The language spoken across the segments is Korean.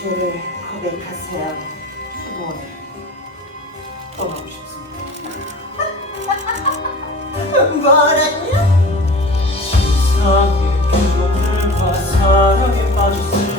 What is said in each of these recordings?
죄를 고백하세요. 수고해. 뭐라냐? 세상의 교정과 사랑에 빠졌어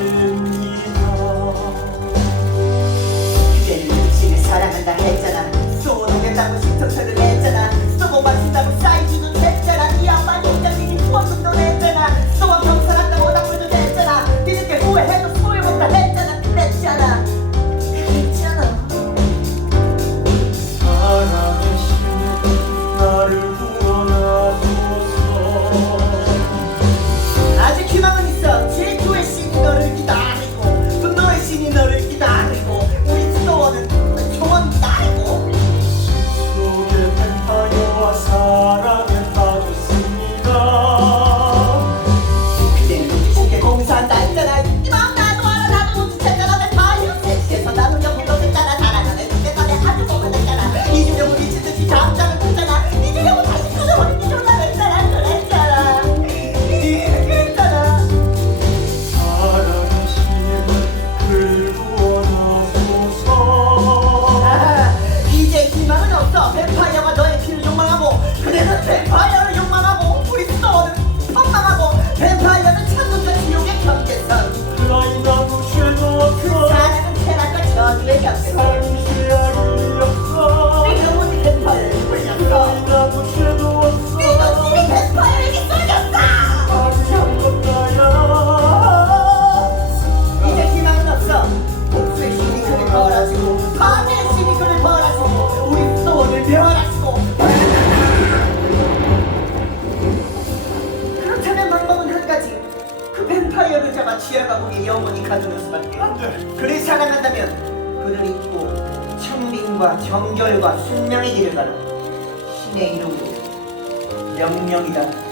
얼마나 취해가고 이 영혼이 가두는 수밖에 안돼 그를 사랑한다면 그를 잊고 청빈과 정결과 순명의 길을 가라 신의 이름으로 명령이다.